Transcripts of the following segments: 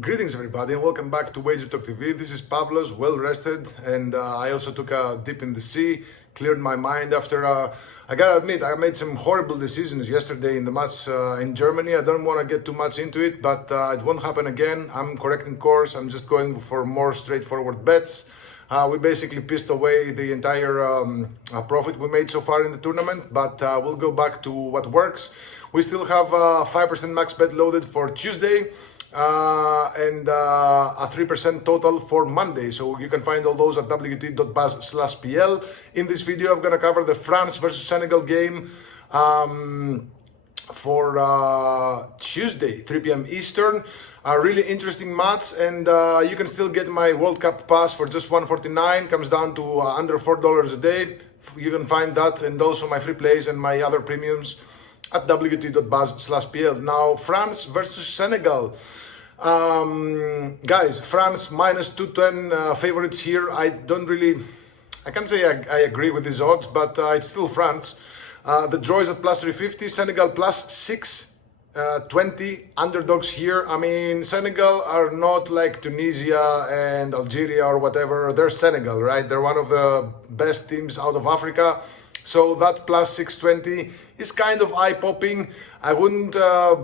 Greetings everybody and welcome back to Wager Talk TV. This is Pavlos, well rested, and I also took a dip in the sea, cleared my mind after, I gotta admit, I made some horrible decisions yesterday in the match in Germany. I don't want to get too much into it, but it won't happen again. I'm correcting course, I'm just going for more straightforward bets. We basically pissed away the entire profit we made so far in the tournament, but we'll go back to what works. We still have 5% max bet loaded for Tuesday. And a 3% total for Monday. So you can find all those at wt.buzz/pl. In this video, I'm going to cover the France versus Senegal game for Tuesday, 3 p.m. Eastern. A really interesting match, and you can still get my World Cup pass for just $149. Comes down to under $4 a day. You can find that and also my free plays and my other premiums at wt.buzz/pl. Now, France versus Senegal. Guys, France minus 210 favorites here. I can't say I agree with these odds, but it's still France. The draw is at plus 350, Senegal plus 620, underdogs here. I mean, Senegal are not like Tunisia and Algeria or whatever. They're Senegal, right? They're one of the best teams out of Africa. So that plus 620 is kind of eye-popping. I wouldn't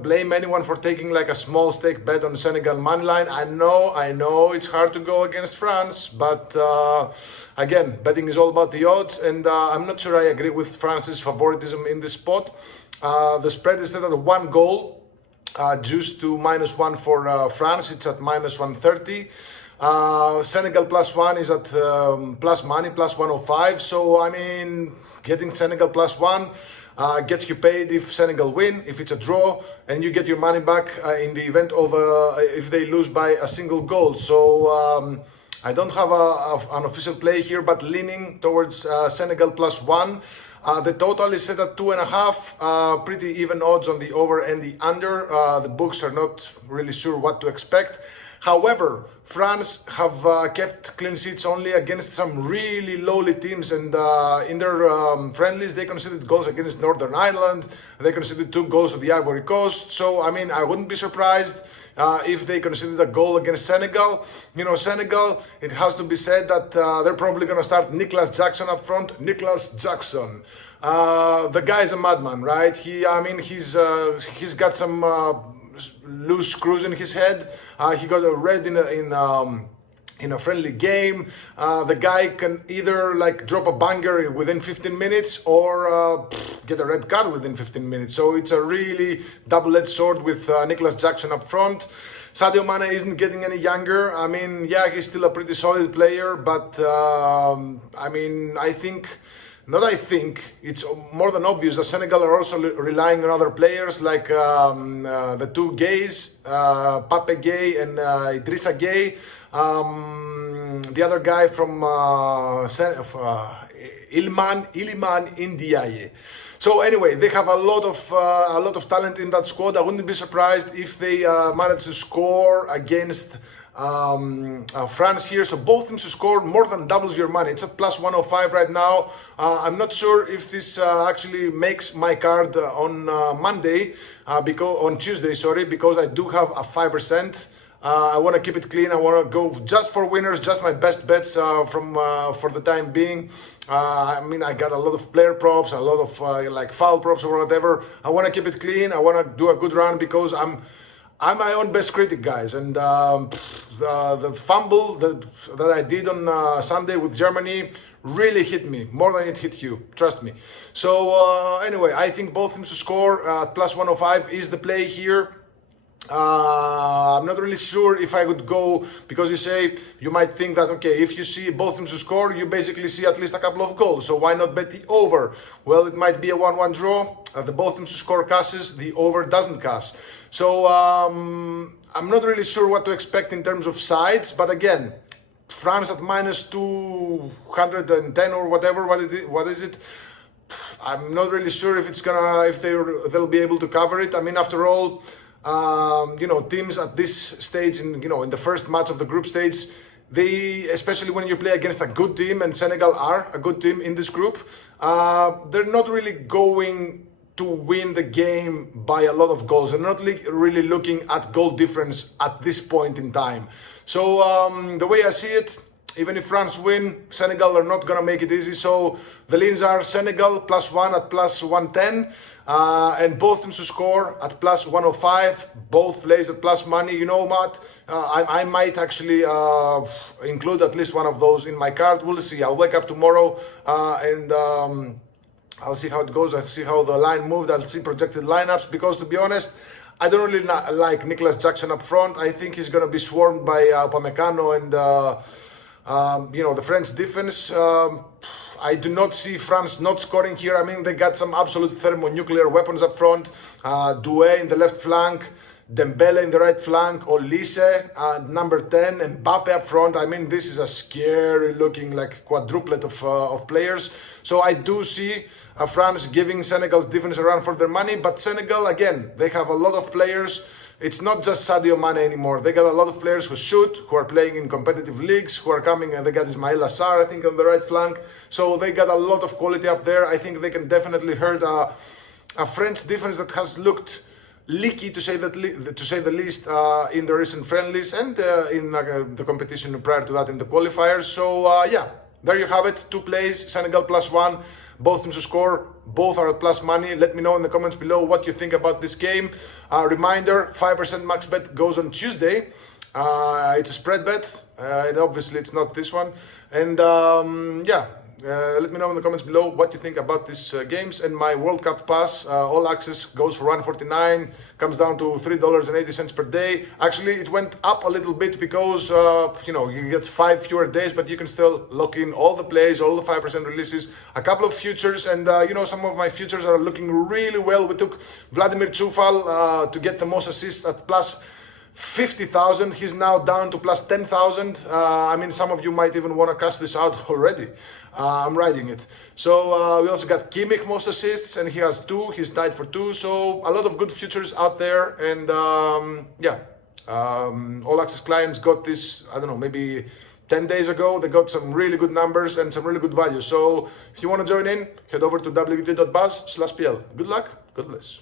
blame anyone for taking like a small stake bet on Senegal moneyline. I know it's hard to go against France, but again, betting is all about the odds, and I'm not sure I agree with France's favoritism in this spot. The spread is set at 1 goal, juiced to -1 for France. It's at -130. Senegal +1 is at plus money, plus 105. So I mean, getting Senegal +1 gets you paid if Senegal win, if it's a draw, and you get your money back in the event of if they lose by a single goal. So I don't have an official play here, but leaning towards Senegal +1. The total is set at 2.5. Pretty even odds on the over and the under. The books are not really sure what to expect. However, France have kept clean sheets only against some really lowly teams, and in their friendlies they conceded goals against Northern Ireland. They conceded 2 goals to the Ivory Coast. So I mean, I wouldn't be surprised if they conceded a goal against Senegal. You know, Senegal, it has to be said that they're probably going to start Nicolas Jackson up front. Nicolas Jackson. The guy's a madman, right? He's got some loose screws in his head. He got a red in a friendly game. The guy can either like drop a banger within 15 minutes or get a red card within 15 minutes. So it's a really double-edged sword with Nicolas Jackson up front. Sadio Mane isn't getting any younger. I mean, yeah, he's still a pretty solid player, but it's more than obvious that Senegal are also relying on other players like the two Gays, Pape Gay and Idrissa Gay. The other guy from Iliman Ndiaye. So anyway, they have a lot of talent in that squad. I wouldn't be surprised if they manage to score against France here. So both teams to score more than doubles your money. It's at plus 105 right now. I'm not sure if this actually makes my card on Monday, on Tuesday, sorry, because I do have a 5%. I want to keep it clean. I want to go just for winners, just my best bets for the time being. I mean, I got a lot of player props, a lot of like foul props or whatever. I want to keep it clean. I want to do a good run because I'm my own best critic, guys, and the fumble that I did on Sunday with Germany really hit me more than it hit you, trust me. So anyway, I think both teams to score plus 105 is the play here. I'm not really sure if I would go, because you might think that, okay, if you see both teams to score, you basically see at least a couple of goals, so why not bet the over? Well, it might be a 1-1 draw. The both teams to score cashes, the over doesn't cash. So I'm not really sure what to expect in terms of sides, but again, France at minus 210 or whatever, what is it? I'm not really sure if they'll be able to cover it. I mean, after all, teams at this stage in the first match of the group stage, they, especially when you play against a good team, and Senegal are a good team in this group, they're not really going to win the game by a lot of goals and not really looking at goal difference at this point in time. So the way I see it, even if France win, Senegal are not going to make it easy. So the leans are Senegal +1 at +110, and both teams to score at +105. Both plays at plus money. You know what? I might actually include at least one of those in my card. We'll see. I'll wake up tomorrow and I'll see how it goes. I'll see how the line moved. I'll see projected lineups, because to be honest, I don't really like Nicolas Jackson up front. I think he's going to be swarmed by Upamecano and the French defense. I do not see France not scoring here. I mean, they got some absolute thermonuclear weapons up front. Doué in the left flank, Dembele in the right flank, Olise number 10, and Mbappe up front. I mean, this is a scary looking like quadruplet of players. So I do see France giving Senegal's defense a run for their money. But Senegal, again, they have a lot of players. It's not just Sadio Mane anymore. They got a lot of players who shoot, who are playing in competitive leagues, who are coming, and they got Ismail Assar, I think, on the right flank. So they got a lot of quality up there. I think they can definitely hurt a French defense that has looked leaky, to say the least, in the recent friendlies and in the competition prior to that in the qualifiers. So yeah, there you have it. 2 plays, Senegal +1. Both teams to score, both are at plus money. Let me know in the comments below what you think about this game. Reminder, 5% max bet goes on Tuesday. It's a spread bet, and obviously it's not this one. And yeah, let me know in the comments below what you think about these games. And my World Cup pass, all access, goes for $149, comes down to $3.80 per day. Actually, it went up a little bit because you get 5 fewer days, but you can still lock in all the plays, all the 5% releases, a couple of futures, and some of my futures are looking really well. We took Vladimir Čufal to get the most assists at plus 50,000. He's now down to plus 10,000. I mean, some of you might even want to cash this out already. I'm riding it. So we also got Kimmich most assists, and he has 2. He's tied for 2. So a lot of good futures out there. And yeah, all access clients got this, I don't know, maybe 10 days ago. They got some really good numbers and some really good value. So if you want to join in, head over to wt.buzz/pl. Good luck. God bless.